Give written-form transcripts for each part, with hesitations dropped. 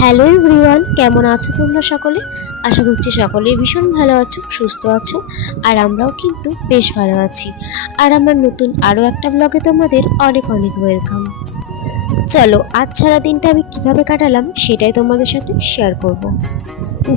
Hello everyone, কেমন আছো তোমরা সকলে? আশা করছি সকলেই ভীষণ ভালো আছো, সুস্থ আছো। আর আমরাও কিন্তু বেশ ভালো আছি। আর আমার নতুন আরও একটা ব্লগে তোমাদের অনেক অনেক ওয়েলকাম। চলো আজ সারাদিনটা আমি কিভাবে কাটালাম সেটাই তোমাদের সাথে শেয়ার করব।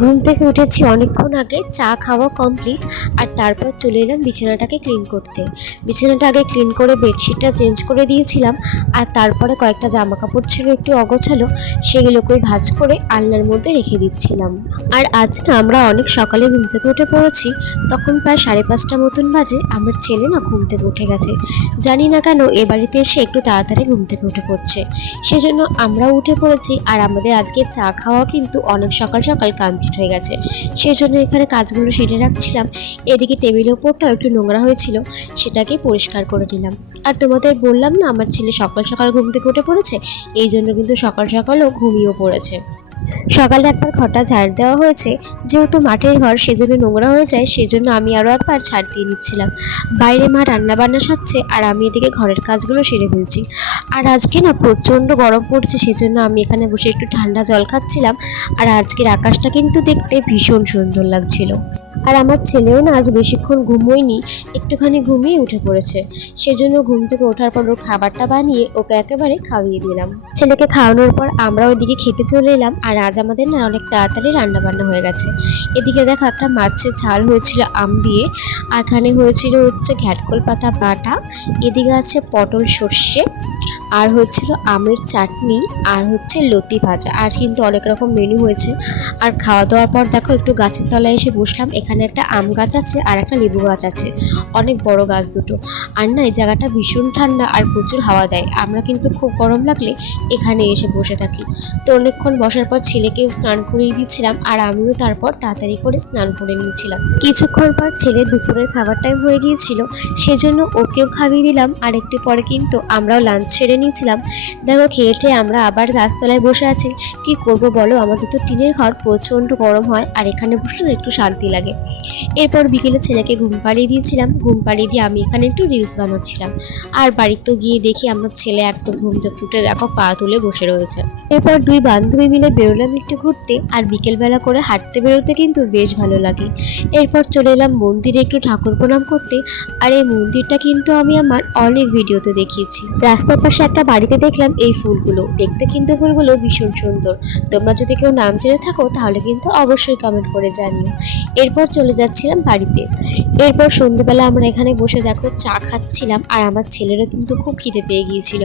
ঘুম থেকে উঠেছি অনেকক্ষণ আগে, চা খাওয়া কমপ্লিট। আর তারপর চলে এলাম বিছানাটাকে ক্লিন করতে। বিছানাটা আগে ক্লিন করে বেডশিটটা চেঞ্জ করে দিয়েছিলাম। আর তারপরে কয়েকটা জামা কাপড় ছিল একটু অগোছালো, সেগুলোকে ভাঁজ করে আলনার মধ্যে রেখে দিচ্ছিলাম। আর আজ না আমরা অনেক সকালে ঘুম থেকে উঠে পড়েছি। তখন প্রায় 5:30 মতন বাজে। আমার ছেলে না ঘুম থেকে উঠে গেছে, জানি না কেন এ বাড়িতে এসে একটু তাড়াতাড়ি ঘুম থেকে উঠে পড়ছে। সেজন্য আমরাও উঠে পড়েছি। আর আমাদের আজকে চা খাওয়া কিন্তু অনেক সকাল সকাল কমপ্লিট হয়ে গেছে। সেই জন্য এখানে কাজগুলো সেরে রাখছিলাম। এদিকে টেবিলের ওপরটাও একটু নোংরা হয়েছিল, সেটাকে পরিষ্কার করে নিলাম। আর তোমাদের বললাম না আমার ছেলে সকাল সকাল ঘুম থেকে উঠে পড়েছে, এই জন্য কিন্তু সকাল সকালও ঘুমিয়েও পড়েছে। সকালে একবার ঘরটা ঝাড় দেওয়া হয়েছে, যেহেতু মাটির ঘর সেজন্য নোংরা হয়ে যায়, সেজন্য আমি আরও একবার ঝাড় দিয়ে নিচ্ছিলাম। বাইরে মা রান্না বান্না সারছে আর আমি এদিকে ঘরের কাজগুলো সেরে ফেলছি। আর আজকে না প্রচণ্ড গরম পড়ছে, সেজন্য আমি এখানে বসে একটু ঠান্ডা জল খাচ্ছিলাম। আর আজকের আকাশটা কিন্তু দেখতে ভীষণ সুন্দর লাগছিল। আর আমার ছেলেও না আজ বেশিক্ষণ ঘুমোয়নি, একটুখানি ঘুমিয়ে উঠে পড়েছে। সেজন্য ঘুম থেকে ওঠার পর ওর খাবারটা বানিয়ে ওকে একেবারে খাইয়ে দিলাম। ছেলেকে খাওয়ানোর পর আমরা ওইদিকে খেতে চলে এলাম। আর আজ আমাদের না অনেক তাড়াতাড়ি রান্না বান্না হয়ে গেছে। এদিকে দেখো একটা মাছের ঝাল হয়েছিল আম দিয়ে, এখানে হয়েছিল হচ্ছে ঘ্যাটকল পাতা বাটা, এদিকে আছে পটল সর্ষে, আর হচ্ছিল আমের চাটনি, আর হচ্ছে লতি ভাজা। আর কিন্তু অনেক রকম মেনু হয়েছে। আর খাওয়া দাওয়ার পর দেখো একটু গাছের তলায় এসে বসলাম। এখানে একটা আম গাছ আছে আর একটা লেবু গাছ আছে, অনেক বড় গাছ দুটো। আর না এই জায়গাটা ভীষণ ঠান্ডা আর প্রচুর হাওয়া দেয়। আমরা কিন্তু খুব গরম লাগলে এখানে এসে বসে থাকি। তো অনেকক্ষণ বসার পর ছেলেকেও স্নান করিয়ে দিয়েছিলাম, আর আমিও তারপর তাড়াতাড়ি করে স্নান করে নিয়েছিলাম। কিছুক্ষণ পর ছেলে দুপুরের খাবার টাইম হয়ে গিয়েছিল, সেজন্য ওকেও খাইয়ে দিলাম। আর একটু পরে কিন্তু আমরাও লাঞ্চ সেরে নিয়েছিলাম। দেখো খেয়ে টেয়ে আমরা আবার গাছতলায় বসে আছি। কি করব বলো, আমাদের তো টিনের ঘর, প্রচণ্ড গরম হয় আর এখানে বসলে একটু শান্তি লাগে। এরপর বিকেলে ছেলেকে ঘুম পাড়িয়ে দিয়েছিলাম। ঘুম পাড়িয়ে দিয়ে আমি এখানে একটু রিলস বানাচ্ছিলাম। আর বাড়িতে গিয়ে দেখি আমার ছেলে একদম ঘুম থেকে উঠে দেখো পা তুলে বসে রয়েছে। এরপর দুই বান্ধবী মিলে বেরোলাম একটু ঘুরতে। আর বিকেলবেলা করে হাঁটতে বেরোতে কিন্তু বেশ ভালো লাগে। এরপর চলে এলাম মন্দিরে একটু ঠাকুর প্রণাম করতে। আর এই মন্দিরটা কিন্তু আমি আমার অনেক ভিডিওতে দেখিয়েছি। রাস্তার পাশে একটা বাড়িতে দেখলাম এই ফুলগুলো, দেখতে কিন্তু ফুলগুলো ভীষণ সুন্দর। তোমরা যদি কেউ নাম জেনে থাকো তাহলে কিন্তু অবশ্যই কমেন্ট করে জানিও। এরপর চলে যাচ্ছিলাম বাড়িতে। এরপর সন্ধ্যেবেলা আমরা এখানে বসে দেখো চা খাচ্ছিলাম। আর আমার ছেলেরও কিন্তু খুব খিদে পেয়ে গিয়েছিল,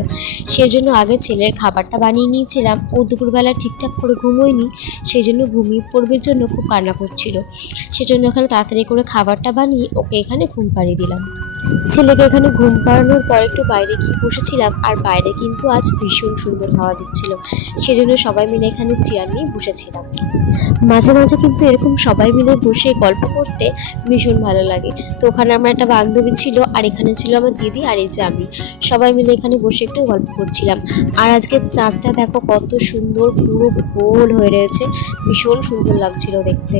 সেজন্য আগে ছেলের খাবারটা বানিয়ে নিয়েছিলাম। ও দুপুরবেলা ঠিকঠাক করে ঘুমোয়নি, সেই জন্য ঘুমিয়ে পড়বার জন্য খুব কান্না করছিল। সেজন্য এখানে তাড়াতাড়ি করে খাবারটা বানিয়ে ওকে এখানে ঘুম পাড়িয়ে দিলাম। ছেলেকে এখানে ঘুম পাড়ানোর পর একটু বাইরে গিয়ে বসেছিলাম। আর বাইরে কিন্তু আজ ভীষণ সুন্দর হাওয়া দিচ্ছিল, সেজন্য সবাই মিলে এখানে চেয়ার নিয়ে বসেছিলাম। মাঝে মাঝে কিন্তু এরকম সবাই মিলে বসে গল্প করতে ভীষণ ভালো লাগে। তো ওখানে আমার একটা বান্ধবী ছিল, আর এখানে ছিল আমার দিদি, আর এই যে আমি, সবাই মিলে এখানে বসে একটু গল্প করছিলাম। আর আজকে চাঁদটা দেখো কত সুন্দর, পুরো গোল হয়ে রয়েছে, ভীষণ সুন্দর লাগছিল দেখতে।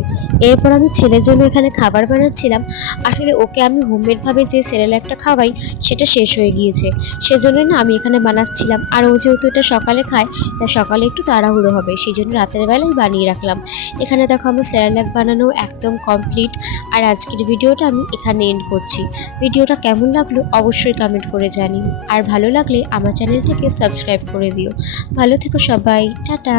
এরপর আমি ছেলের জন্য এখানে খাবার বানাচ্ছিলাম। আসলে ওকে আমি হোমমেডভাবে যে সেরেল্যাকটা খাওয়াই সেটা শেষ হয়ে গিয়েছে, সেজন্য না আমি এখানে বানাচ্ছিলাম। আর ও যেহেতু এটা সকালে খায়, তাই সকালে একটু তাড়াহুড়ো হবে, সেই জন্য রাতের বেলায় বানিয়ে রাখলাম। এখানে দেখো আমার সেরেল্যাক বানানো একদম কমপ্লিট। আর আজকের ভিডিওটা আমি এখানে এন্ড করছি। ভিডিওটা কেমন লাগলো অবশ্যই কমেন্ট করে জানিও। আর ভালো লাগলে আমার চ্যানেলটিকে সাবস্ক্রাইব করে দিও। ভালো থেকো সবাই, টাটা।